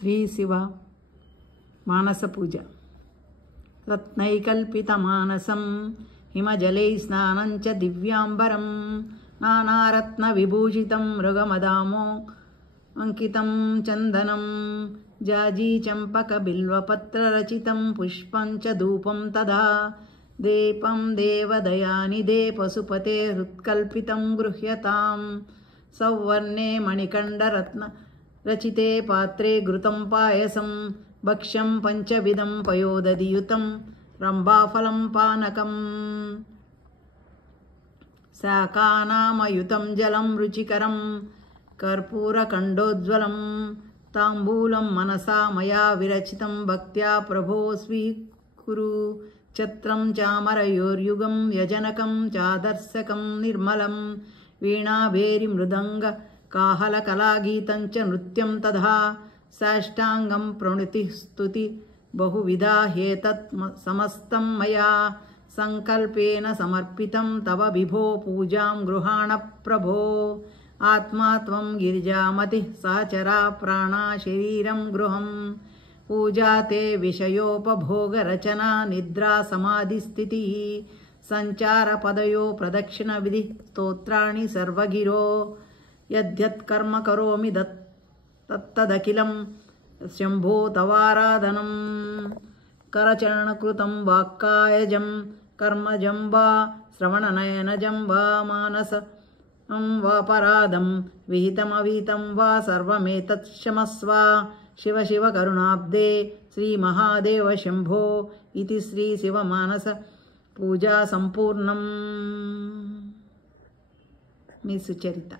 శ్రీ శివ మానస పూజ. రత్నైకల్పితమానసం హిమజలై స్నానం చ దివ్యాంబరం నానారత్న విభూషితం మృగమదామో అంకితం చందనం జాజీ చంపక బిల్వపత్ర రచితం పుష్పం చ ధూపం తదా దీపం దేవదయానిదే పశుపతే హృత్కల్పితం గృహ్యతాం సౌవర్ణే మణికంఠరత్న రచితే పాత్రే ఘృతం పాయసం భక్ష్యం పంచవిధం పయోదధియుతం రంభాఫలం పానకం శాకానామయుతం జలం రుచికరం కర్పూరకండోజ్వలం తాంబూలం మనసా మయా విరచితం భక్త్యా ప్రభో స్వీకురు ఛత్రం చామరయోర్యుగం యజనకం చాదర్శకం నిర్మలం వీణాభేరి మృదంగ కాహలకలాగీతం చ నృత్యం తథా సాష్టాంగం ప్రణుతి స్తుతి బహువిధా హేతత్ సమస్తం మయా సంకల్పేన సమర్పితం తవ విభో పూజాం గృహాణ ప్రభో ఆత్మా త్వం గిరిజామతి సహచరా ప్రాణా శరీరం గృహం పూజా తే విషయోపభోగ రచనా నిద్రా సమాధి స్థితి సంచార పదయో ప్రదక్షిణ విధి స్తోత్రాణి సర్వగిరో యద్యత్ కర్మ కరోమి తత్తదఖిలం శంభో తవారాధనం కరచరణకృతం వాక్కాయజం కర్మజం వా శ్రవణనయనజం వా మానసం వాపరాధం విహితమవిహితం వా సర్వమేతత్ క్షమస్వ శివ శివ కరుణాబ్దే శ్రీ మహాదేవ శంభో ఇతి శ్రీ శివ మానస పూజా సంపూర్ణం. మీ సుచరిత.